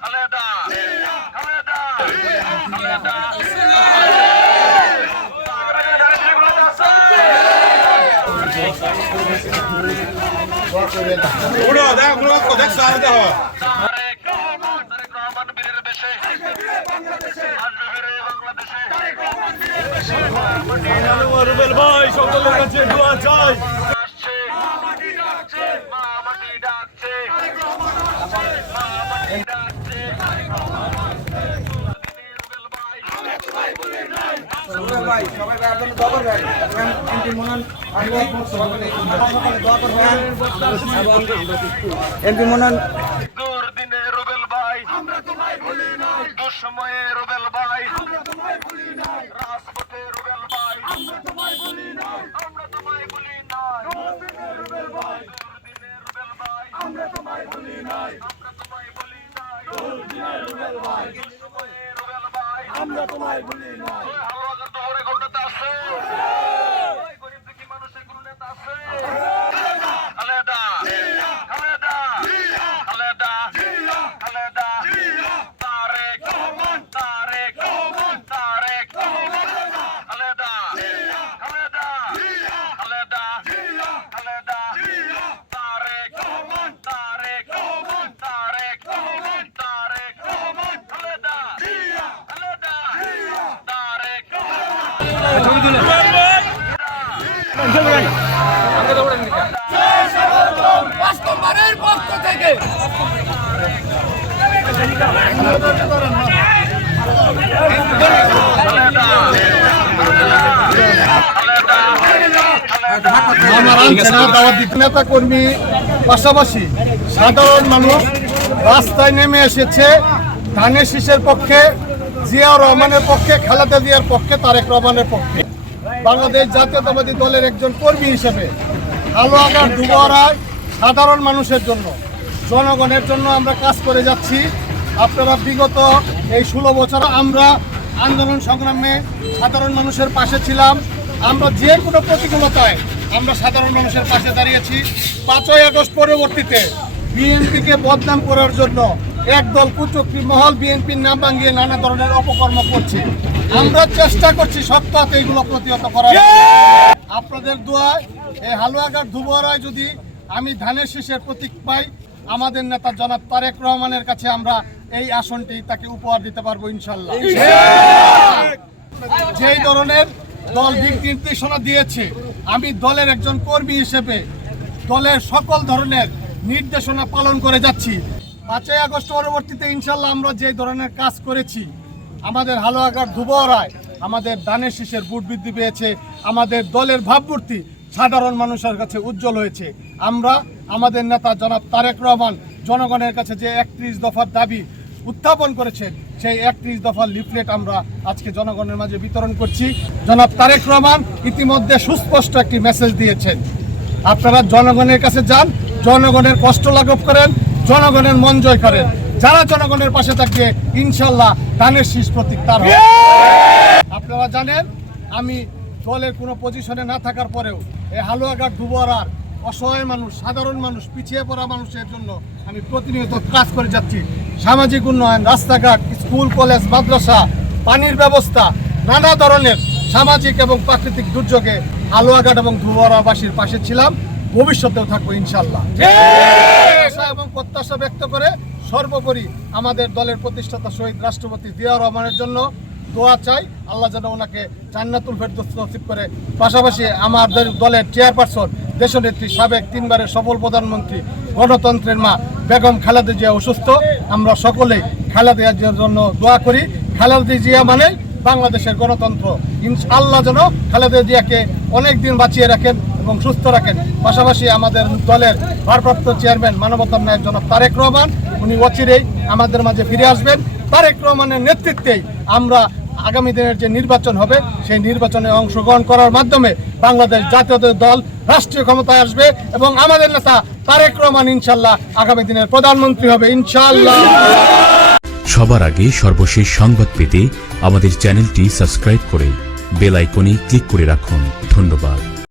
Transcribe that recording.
খালেদা খালেদা খালেদা উড়ো দেখ দেখ সাথে হবে তারেক রহমান রুবেল ভাই সকলের কাছে দোয়া চাই। রুবেল ভাই দুর্দিনে রুবেল ভাই আমরা তোমায় ভুলি নাই দুঃসময়ে রুবেল ভাই আমরা তোমায় ভুলি নাই রাজপথে রুবেল ভাই আমরা তোমায় ভুলি নাই আমরা তোমায় ভুলি নাই দুর্দিনে রুবেল ভাই দুর্দিনে রুবেল ভাই আমরা তোমায় ভুলি নাই আমরা তোমায় ভুলি নাই দুর্দিনে রুবেল ভাই আমরা তোমায় ভুলি নাই হালুয়াগার দহরে কোন নেতা আছে ওই গরিব দুঃখী মানুষের কোন নেতা আছে খালেদা খালেদা খালেদা খালেদা তারেক তারেক তারেক খালেদা খালেদা খালেদা খালেদা তারেক তারেক তারেক তারেক খালেদা খালেদা তারেক বাস্তবায়নের পক্ষ থেকে আমার আনছেনা দাওয়াত দিতে নেতা কর্মী পাশাপাশি সাধারণ মানুষ রাস্তায় নেমে এসেছে। ধানের শীষের পক্ষে, জিয়াউর রহমানের পক্ষে, খালেদা জিয়ার পক্ষে, তারেক রহমানের পক্ষে। বাংলাদেশ জাতীয়তাবাদী দলের একজন কর্মী হিসেবে হালুয়াগার দুবরায় সাধারণ মানুষের জন্য, জনগণের জন্য আমরা কাজ করে যাচ্ছি। আপনারা বিগত এই ষোলো বছর আমরা আন্দোলন সংগ্রামে সাধারণ মানুষের পাশে ছিলাম। আমরা যে কোনো প্রতিকূলতায় আমরা সাধারণ মানুষের পাশে দাঁড়িয়েছি। পাঁচই আগস্ট পরবর্তীতে বিএনপিকে বদনাম করার জন্য একদল কুচক্রী মহল বিএনপির নাম ভাঙিয়ে নানা ধরনের অপকর্ম করছে। আমরা চেষ্টা করছি হাতে এইগুলো প্রতিহত করার। আপনাদের দোয়ায় এই হালুয়াঘাট ধুবরায় যদি আমি ধানের শীষের প্রতীক পাই আমাদের নেতা জনাব তারেক রহমানের কাছে আমরা এই আসনটি তাকে উপহার দিতে পারব ইনশাল্লাহ! যেই ধরনের দল দিক নির্দেশনা দিয়েছে। আমি দলের একজন কর্মী হিসেবে দলের সকল ধরনের নির্দেশনা পালন করে যাচ্ছি। পাঁচই আগস্ট পরবর্তীতে ইনশাল্লাহ আমরা যে ধরনের কাজ করেছি, আমাদের হালুয়াঘাট ধুবরায় আমাদের দানের শীষের বুট বৃদ্ধি পেয়েছে, আমাদের দলের ভাবমূর্তি সাধারণ মানুষের কাছে উজ্জ্বল হয়েছে। আমরা আমাদের নেতা জনাব তারেক রহমান, জনগণের কাছে যে একত্রিশ দফার দাবি উত্থাপন করেছেন সেই একত্রিশ দফার লিফলেট আমরা আজকে জনগণের মাঝে বিতরণ করছি। জনাব তারেক রহমান ইতিমধ্যে সুস্পষ্ট একটি মেসেজ দিয়েছেন। আপনারা জনগণের কাছে যান, জনগণের কষ্ট লাঘব করেন, জনগণের মন জয় করেন। যারা জনগণের পাশে থাকবে, ইনশাল্লাহ ধানের শীষ প্রতীক তার। আপনারা জানেন, আমি দলের কোনো পজিশনে না থাকার পরেও এই হালুয়াঘাট, দুবরার অসহায় মানুষ, সাধারণ মানুষ, পিছিয়ে পড়া মানুষের জন্য আমি প্রতিনিয়ত কাজ করে যাচ্ছি। সামাজিক উন্নয়ন, রাস্তাঘাট, স্কুল, কলেজ, মাদ্রাসা, পানির ব্যবস্থা, নানা ধরনের সামাজিক এবং প্রাকৃতিক দুর্যোগে আলোয়াঘাট এবং ধুবরাবাসীর পাশে ছিলাম। ভবিষ্যতেও থাকব ইনশাল্লাহ এবং প্রত্যাশা ব্যক্ত করে সর্বোপরি আমাদের দলের প্রতিষ্ঠাতা শহীদ রাষ্ট্রপতি জিয়াউর রহমানের জন্য দোয়া চাই। আল্লাহ যেন ওনাকে জান্নাতুল ফেরদৌস নসিব করে। পাশাপাশি আমাদের দলের চেয়ারপারসন দেশনেত্রী সাবেক তিনবারের সফল প্রধানমন্ত্রী, গণতন্ত্রের মা বেগম খালেদা জিয়া অসুস্থ। আমরা সকলেই খালেদা জিয়ার জন্য দোয়া করি। খালেদা জিয়া মানে বাংলাদেশের গণতন্ত্র। ইনশাআল্লাহ যেন খালেদা জিয়াকে অনেক দিন বাঁচিয়ে রাখেন এবং সুস্থ রাখেন। পাশাপাশি আমাদের দলের ভারপ্রাপ্ত চেয়ারম্যান, মানবতার নায়ক জনাব তারেক রহমান, উনি অচিরেই আমাদের মাঝে ফিরে আসবেন। তারেক রহমানের নেতৃত্বেই আমরা আগামী দিনের যে নির্বাচন হবে, সেই নির্বাচনে অংশগ্রহণ করার মাধ্যমে বাংলাদেশ জাতীয় দল রাষ্ট্রীয় ক্ষমতায় আসবে এবং আমাদের নেতা তারেক রহমান ইনশাল্লাহ আগামী দিনের প্রধানমন্ত্রী হবে, ইনশাল্লাহ। সবার আগে সর্বশেষ সংবাদ পেতে আমাদের চ্যানেলটি সাবস্ক্রাইব করে বেল আইকনে ক্লিক করে রাখুন। ধন্যবাদ।